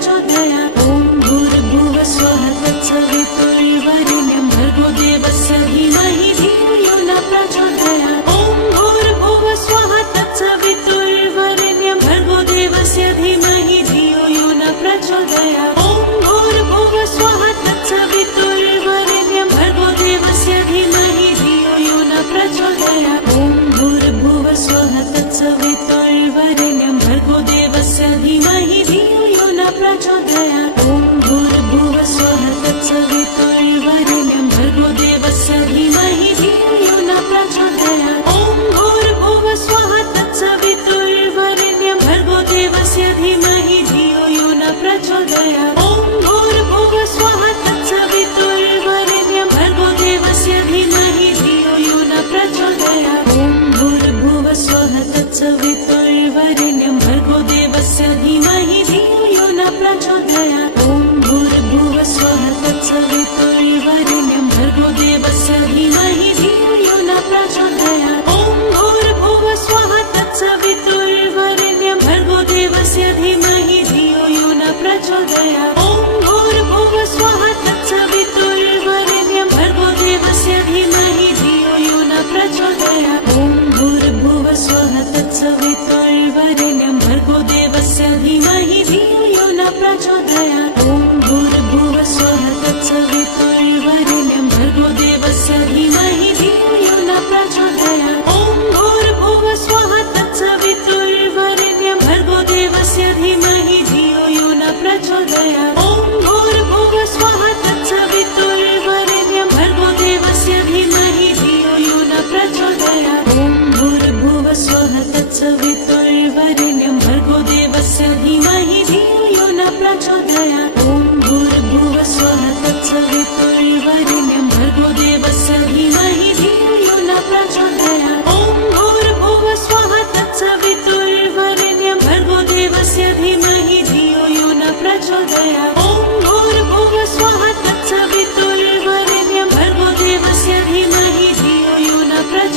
प्रचोदयात्। ॐ भूर्भुवः स्वः तत्सवितुर्वरेण्यं भर्गो देवस्य धीमहि धियो यो नः प्रचोदयात्। ॐ भूर्भुवः स्वः तत्सवितुर्वरेण्यं भर्गो देवस्य धीमहि धियो यो नः प्रचोदयात्। ॐ भूर्भुवः स्वः तत्सवितुर्वरेण्यं भर्गो देवस्य धीमहि धियो यो नः प्रचोदयात्। ॐ भूर्भुवः स्वः तत्सवितुर्वरेण्यं भर्गो देवस्य धीमहि धियो यो नः प्रचोदयात्। ॐ भूर्भुवः स्वः तत्सवितुर्वरेण्यं भर्गो देवस्य धीमहि धियो यो नः प्रचोदयात्। ॐ भूर्भुवः स्वः तत्सवितुर्वरेण्यं भर्गो देवस्य धीमहि धियो यो नः प्रचोदयात्। ॐ भूर्भुवः स्वः तत्सवितुर्वरेण्यं भर्गो देवस्य धीमहि धियो यो नः प्रचोदयात्। ॐ भूर्भुवः स्वः तत्सवितुर्वरेण्यं भर्गो देवस्य धीमहि धियो यो नः प्रचोदयात्। ॐ भूर्भुवः स्वः तत्सवितुर्वरेण्यं भर्गो देवस्य धीमहि धियो यो नः प्रचोदयात्। ॐ भूर्भुवः स्वः तत्सवितुर्वरेण्यं भर्गो देवस्य धीमहि धियो यो नः प्रचोदयात्। ॐ भूर्भुवः स्वः तत्सवितुर्वरेण्यं भर्गो देवस्य धीमहि धियो यो नः प्रचोदयात्। ॐ भूर्भुवः स्वः तत्सवितुर्वरेण्यं भर्गो देवस्य धीमहि धियो यो नः प्रचोदयात्। ॐ भूर्भुवः स्वः तत्सवितुर्वरेण्यं भर्गो देवस्य धीमहि धियो यो नः प्रचोदयात्। ॐ भूर्भुवः स्वः तत्सवितुर्वरेण्यं भर्गो देवस्य धीमहि धियो यो नः प्रचोदयात्। ॐ भूर्भुवः स्वः तत्सवितुर्वरेण्यं भर्गो देवस्य धीमहि धियो यो नः प्रचोदयात्। ॐ भूर्भुवः स्वः तत्सवितुर्वरेण्यं भर्गो देवस्य धीमहि धियो यो नः प्रचोदयात्। ॐ भूर्भुवः स्वः तत्सवितुर्वरेण्यं भर्गो देवस्य धीमहि धियो यो नः प्रचोदयात्। ॐ भूर्भुवः स्वः तत्सवितुर्वरेण्यं भर्गो देवस्य धीमहि धियो यो नः प्रचोदयात्।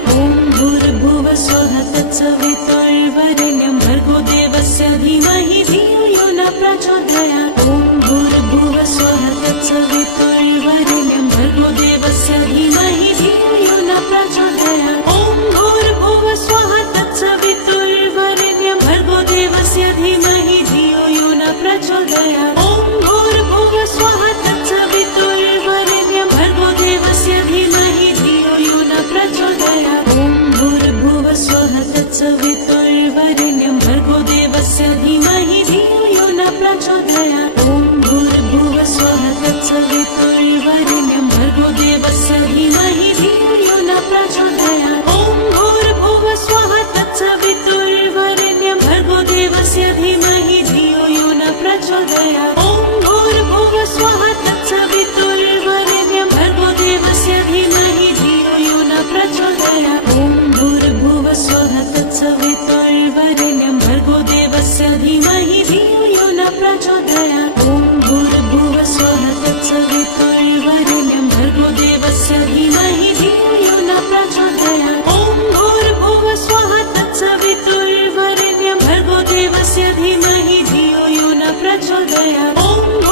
ॐ भूर्भुवः स्वः तत्सवितुर्वरेण्यं भर्गो देवस्य धीमहि धियो यो नः प्रचोदयात्। ॐ भूर्भुवः स्वः तत्सवितुर्वरेण्यं भर्गो देवस्य धीमहि धियो यो नः प्रचोदयात्। ॐ भूर्भुवः स्वः तत्सवितुर्वरेण्यं भर्गो देवस्य धीमहि धियो यो नः प्रचोदयात्। ॐ भूर्भुवः स्वः तत्सवितुर्वरेण्यं भर्गो देवस्य धीमहि धियो यो नः प्रचोदयात्। ॐ भूर्भुवः स्वः तत्सवितुर्वरेण्यं भर्गो देवस्य धीमहि धियो यो नः प्रचोदयात्। ॐ भूर्भुवः स्वः तत्सवितुर्वरेण्यं भर्गो देवस्य धीमहि धियो यो नः प्रचोदयात्। ॐ भूर्भुवः स्वः तत्सवितुर्वरेण्यं भर्गो देवस्य धीमहि धियो यो नः प्रचोदयात्। ॐ भूर्भुवः स्वः तत्सवितुर्वरेण्यं भर्गो देवस्य धीमहि धियो यो नः प्रचोदयात्। ॐ भूर्भुवः स्वः तत्सवितुर्वरेण्यं भर्गो देवस्य धीमहि धियो यो नः प्रचोदयात्। ॐ भूर्भुवः स्वः तत्सवितुर्वरेण्यं भर्गो देवस्य धीमहि धियो यो नः प्रचोदयात्। ॐ भूर्भुवः स्वः तत्सवितुर्वरेण्यं भर्गो देवस्य धीमहि धियो यो नः प्रचोदयात्। ॐ भूर्भुवः स्वः तत्सवितुर्वरेण्यं भर्गो देवस्य धीमहि धियो यो नः प्रचोदयात्। ॐ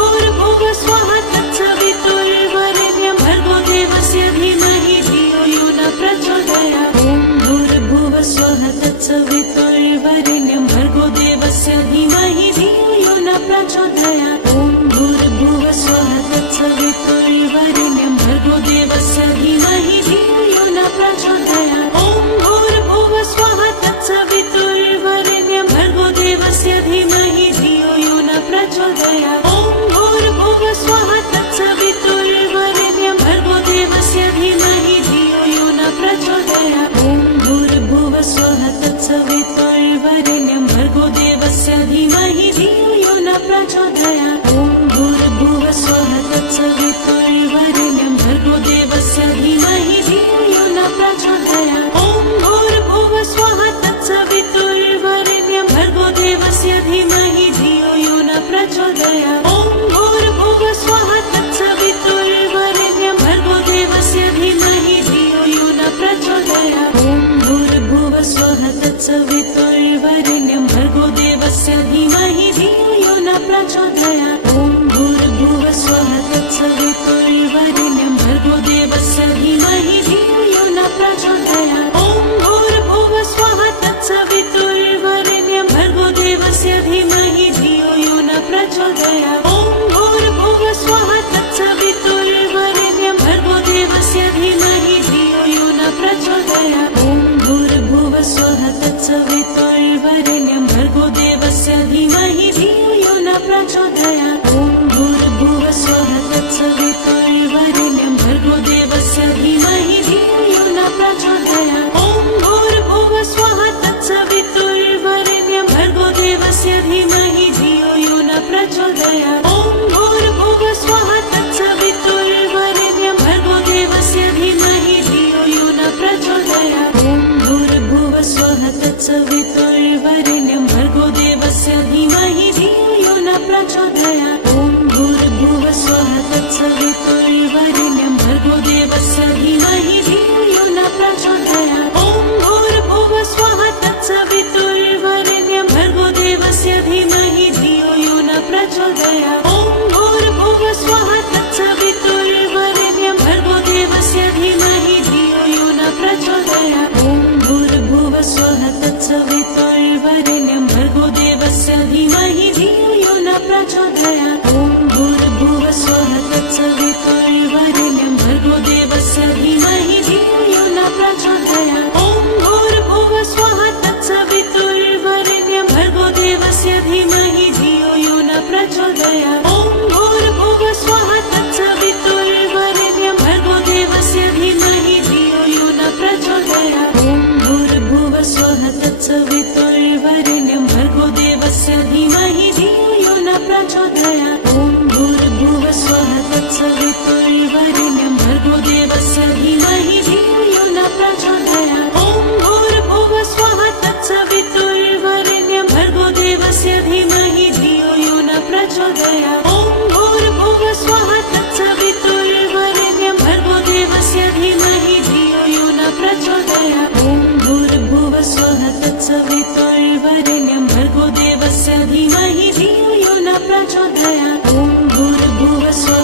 भूर्भुवः स्वः तत्सवितुर्वरेण्यं भर्गो देवस्य धीमहि धियो यो नः प्रचोदयात्। ॐ भूर्भुवः स्वः तत्सवितुर्वरेण्यं भर्गो देवस्य धीमहि धियो यो नः प्रचोदयात्। ॐ भूर्भुवः स्वः तत्सवितुर्वरेण्यं भर्गो देवस्य धीमहि धियो यो नः प्रचोदयात्। ॐ भूर्भुवः स्वः तत्सवितुर्वरेण्यं भर्गो देवस्य धीमहि धियो यो नः प्रचोदयात्। ॐ भूर्भुवः स्वः तत्सवितुर्वरेण्यं भर्गो देवस्य धीमहि धियो यो नः प्रचोदयात्। ॐ भूर्भुवः स्वः तत्सवितुर्वरेण्यं भर्गो देवस्य धीमहि धियो यो नः प्रचोदयात्। ॐ भूर्भुवः स्वः तत्सवितुर्वरेण्यं भर्गो देवस्य धीमहि धियो यो नः प्रचोदयात्। ॐ भूर्भुवः स्वः तत्सवितुर्वरेण्यं भर्गो देवस्य धीमहि धियो यो नः प्रचोदयात्। ॐ भूर्भुवः स्वः तत्सवितुर्वरेण्यं भर्गो देवस्य धीमहि धियो यो नः प्रचोदयात्। ॐ भूर्भुवः स्वः तत्सवितुर्वरेण्यं भर्गो देवस्य धीमहि धियो यो नः प्रचोदयात्। प्रचोदयात् ॐ भूर्भुवः स्वः तत्सवितुर्वरेण्यं भर्गो देवस्य धीमहि धियो यो न प्रचोदयात् ॐ भूर्भुवः स्वः तत्सवितुर्वरेण्यं भर्गो देवस्य धीमहि धियो यो न प्रचोदयात् ॐ भूर्भुवः स्वः तत्सवितुर्वरेण्यं भर्गो देवस्य धीमहि धियो यो न प्रचोदयात् ॐ भूर्भुवः स्वः तत्सवितुर्वरेण्यं भर्गो देवस्य धीमहि धियो यो न प्रचोदयात् ॐ भूर्भुवः स्वः तत्सवितुर्वरेण्यं भर्गो देवस्य धीमहि धियो यो न प्रचोदयात् ॐ भूर्भुवः स्वः तत्सवितुर्वरेण्यं भर्गो देवस्य धीमहि धियो यो न प्रचोदयात् ॐ भूर्भुवः स्वः तत्सवितुर्वरेण्यं भर्गो देवस्य धीमहि धियो यो न प्रचोदयात् ॐ भूर्भुवः स्वः तत्सवितुर्वरेण्यं भर्गो देवस्य धीमहि धियो यो न प्रचोदयात् ॐ भूर्भुवः स्वः तत्सवितुर्वरेण्यं भर्गो देवस्य धीमहि धियो यो न प्रचोदयात् ॐ भूर्भुवः स्वः तत्सवितुर्वरेण्यं भर्गो देवस्य धीमहि धियो यो न प्रचोदयात् ॐ भूर्भुवः स्वः तत्सवितुर्वरेण्यं भर्गो देवस्य धीमहि धियो यो न प्रचोदयात् ॐ भूर्भुवः स्वः तत्सवितुर्वरेण्यं भर्गो देवस्य धीमहि धियो यो न प्रचोदयात् ॐ भूर्भुवः स्वः तत्सवितुर्वरेण्यं भर्गो देवस्य धीमहि धियो यो न प्रचोदयात् ॐ भूर्भुवः स्वः तत्सवितुर्वरेण्यं भर्गो देवस्य धीमहि धियो यो न प्रचोदयात् ॐ भूर्भुवः स्वः तत्सवितुर्वरेण्यं भर्गो देवस्य धीमहि धियो यो न प्रचोदयात् ॐ भूर्भुवः स्वः तत्सवितुर्वरेण्यं भर्गो देवस्य धीमहि धियो यो न प्रचोदयात् ॐ भूर्भुवः स्वः तत्सवितुर्वरेण्यं भर्गो देवस्य धीमहि धियो यो न प्रचोदयात् ॐ भूर्भुवः स्वः तत्सवितुर्वरेण्यं भर्गो देवस्य धीमहि धियो यो न प्रचोदयात् ॐ भूर्भुवः स्वः तत्सवितुर्वरेण्यं भर्गो देवस्य धीमहि धियो यो न प्रचोदयात् ॐ भूर्भुवः स्वः तत्सवितुर्वरेण्यं भर्गो देवस्य धीमहि धियो यो न प्रचोदयात् ॐ भूर्भुवः स्वः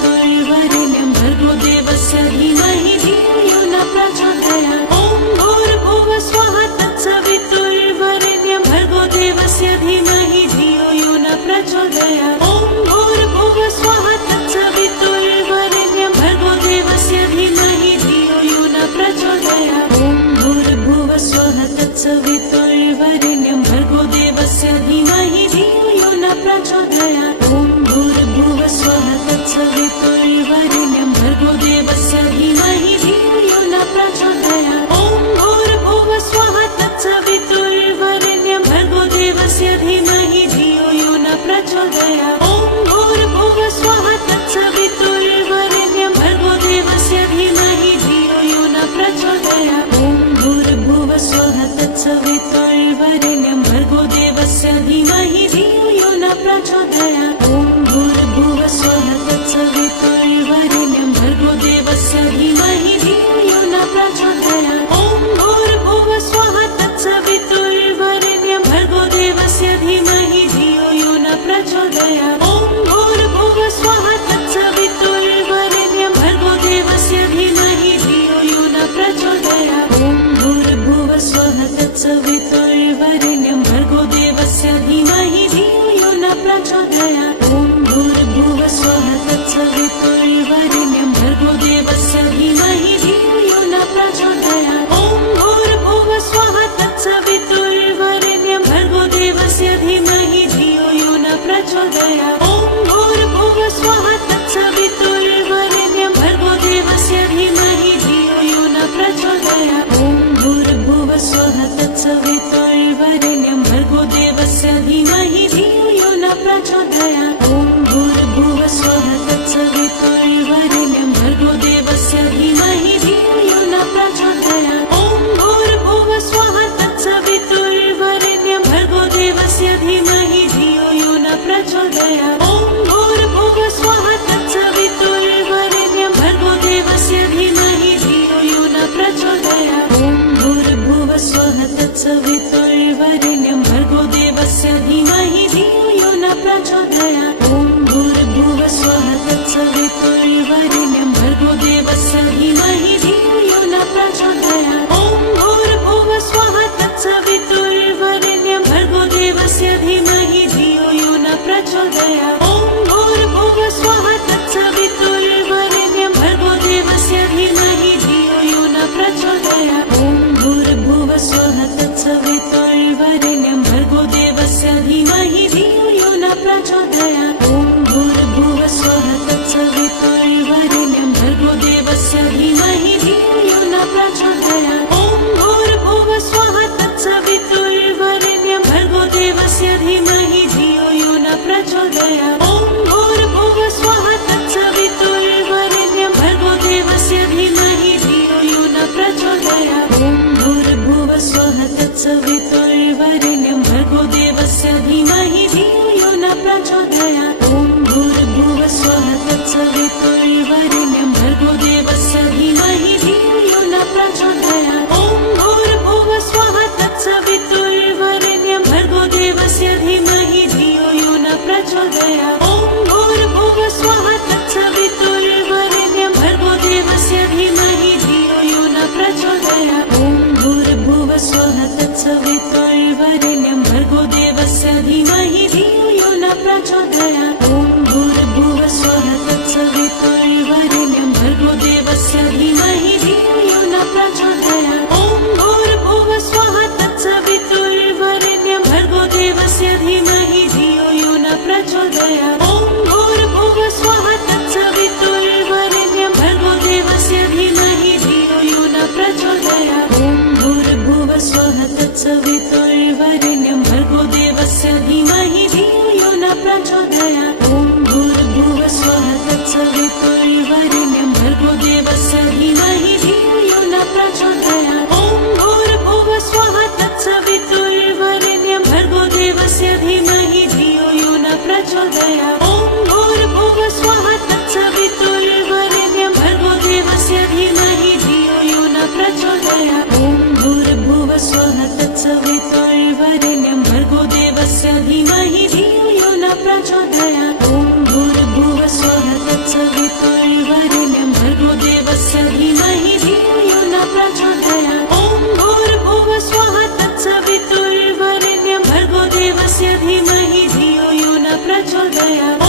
तत्सवितुर्वरेण्यं भर्गो देवस्य धीमहि धियो यो न प्रचोदयात् ॐ भूर्भुवः स्वः तत्सवितुर्वरेण्यं भर्गो देवस्य धीमहि धियो यो न प्रचोदयात् ॐ भूर्भुवः स्वः तत्सवितुर्वरेण्यं भर्गो देवस्य धीमहि धियो यो न प्रचोदयात् ॐ भूर्भुवः स्वः तत्सवितुर्वरेण्यं भर्गो देवस्य धीमहि धियो यो न प्रचोदयात् ॐ भूर्भुवः स्वः तत्सवितुर्वरेण्यं भर्गो देवस्य धीमहि धियो यो न प्रचोदयात् ॐ भूर्भुवः स्वः तत्सवितुर्वरेण्यं भर्गो देवस्य धीमहि धियो यो न प्रचोदयात् ॐ भूर्भुवः स्वः तत्सवितुर्वरेण्यं भर्गो देवस्य धीमहि धियो यो न प्रचोदयात् ॐ भूर्भुवः स्वः तत्सवितुर्वरेण्यं भर्गो देवस्य धीमहि धियो यो न प्रचोदयात् ॐ भूर्भुवः स्वः तत्सवितुर्वरेण्यं भर्गो देवस्य धीमहि धियो यो न प्रचोदयात् ॐ भूर्भुवः स्वः तत्सवितुर्वरेण्यं भर्गो देवस्य धीमहि धियो यो न प्रचोदयात् ॐ भूर्भुवः स्वः तत्सवितुर्वरेण्यं भर्गो देवस्य धीमहि धियो यो न प्रचोदयात् ॐ भूर्भुवः स्वः तत्सवितुर्वरेण्यं भर्गो देवस्य धीमहि धियो यो न प्रचोदयात् ॐ भूर्भुवः स्वः तत्सवितुर्वरेण्यं भर्गो देवस्य धीमहि धियो यो न प्रचोदयात् ॐ भूर्भुवः स्वः तत्सवितुर्वरेण्यं भर्गो देवस्य धीमहि धियो यो न प्रचोदयात् ॐ भूर्भुवः स्वः तत्सवितुर्वरेण्यं भर्गो देवस्य धीमहि धियो यो न प्रचोदयात् ॐ भूर्भुवः स्वः तत्सवितुर्वरेण्यं भर्गो देवस्य धीमहि धियो यो न प्रचोदयात् ॐ भूर्भुवः स्वः तत्सवितुर्वरेण्यं भर्गो देवस्य धीमहि धियो यो न प्रचोदयात् ॐ भूर्भुवः स्वः तत्सवितुर्वरेण्यं भर्गो देवस्य धीमहि धियो यो न प्रचोदयात् ॐ भूर्भुवः स्वः तत्सवितुर्वरेण्यं भर्गो देवस्य धीमहि धियो यो न प्रचोदयात् ॐ भूर्भुवः स्वः तत्सवितुर्वरेण्यं भर्गो देवस्य धीमहि धियो यो न प्रचोदयात् प्रचोदयात् ॐ भूर्भुवः स्वः तत्सवितुर्वरेण्यं भर्गो देवस्य धीमहि धियो यो न प्रचोदयात् ॐ भूर्भुवः स्वः तत्सवितुर्वरेण्यं भर्गो देवस्य धीमहि धियो यो न प्रचोदयात् ॐ भूर्भुवः स्वः तत्सवितुर्वरेण्यं भर्गो देवस्य धीमहि धियो यो न प्रचोदयात् ॐ भूर्भुवः स्वः तत्सवितुर्वरेण्यं भर्गो देवस्य धीमहि धियो यो न प्रचोदयात् ॐ भूर्भुवः स्वः तत्सवितुर्वरेण्यं भर्गो देवस्य धीमहि धियो यो न प्रचोदयात् ॐ भूर्भुवः स्वः तत्सवितुर्वरेण्यं भर्गो देवस्य धीमहि धियो यो न प्रचोदयात् ॐ भूर्भुवः स्वः तत्सवितुर्वरेण्यं भर्गो देवस्य धीमहि धियो यो न प्रचोदयात् ॐ भूर्भुवः स्वः तत्सवितुर्वरेण्यं भर्गो देवस्य धीमहि धियो यो न प्रचोदयात् ॐ भूर्भुवः स्वः तत्सवितुर्वरेण्यं भर्गो देवस्य धीमहि धियो यो न प्रचोदयात् ॐ भूर्भुवः स्वः तत्सवितुर्वरेण्यं भर्गो देवस्य धीमहि धियो यो न प्रचोदयात् ॐ भूर्भुवः स्वः तत्सवितुर्वरेण्यं भर्गो देवस्य धीमहि धियो यो न प्रचोदयात् ॐ भूर्भुवः स्वः तत्सवितुर्वरेण्यं भर्गो देवस्य धीमहि धियो यो न प्रचोदयात् ॐ भूर्भुवः स्वः तत्सवितुर्वरेण्यं भर्गो देवस्य धीमहि धियो यो न प्रचोदयात् ॐ भूर्भुवः स्वः तत्सवितुर्वरेण्यं भर्गो देवस्य धीमहि धियो यो न प्रचोदयात् ॐ भूर्भुवः स्वः तत्सवितुर्वरेण्यं भर्गो देवस्य धीमहि धियो यो न प्रचोदयात् ॐ भूर्भुवः स्वः तत्सवितुर्वरेण्यं भर्गो देवस्य धीमहि धियो यो न प्रचोदयात् ॐ भूर्भुवः स्वः तत्सवितुर्वरेण्यं भर्गो देवस्य धीमहि धियो यो न प्रचोदयात् ॐ भूर्भुवः स्वः तत्सवितुर्वरेण्यं भर्गो देवस्य धीमहि धियो यो न प्रचोदयात् ॐ भूर्भुवः स्वः तत्सवितुर्वरेण्यं भर्गो देवस्य धीमहि धियो यो न प्रचोदयात् ॐ भूर्भुवः स्वः तत्सवितुर्वरेण्यं भर्गो देवस्य धीमहि धियो यो न प्रचोदयात् ॐ भूर्भुवः स्वः तत्सवितुर्वरेण्यं भर्गो देवस्य धीमहि धियो यो न प्रचोदयात् ॐ भूर्भुवः स्वः तत्सवितुर्वरेण्यं भर्गो देवस्य धीमहि धियो यो न प्रचोदयात्